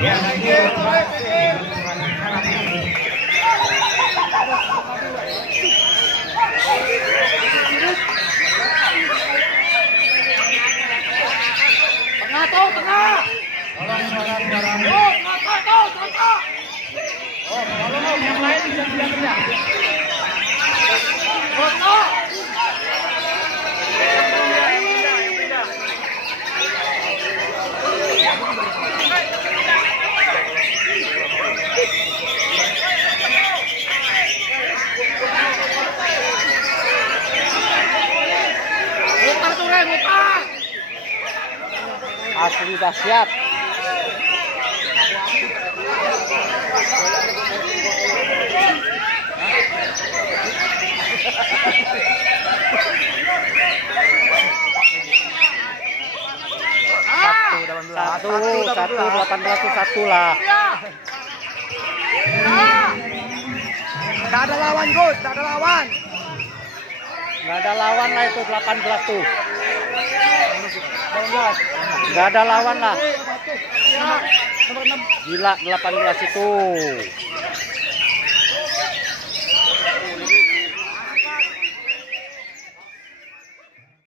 Tengah tuh, tengah. Oh, kalau yang lain bisa kerja. Mutar tuh, Ren, mutar. Asli dahsyat. Satu 18 lah. Nggak ada lawan, Gus, nggak ada lawan. Nggak ada lawan lah itu 18 tuh. Nggak ada lawan lah. Gila 18 itu.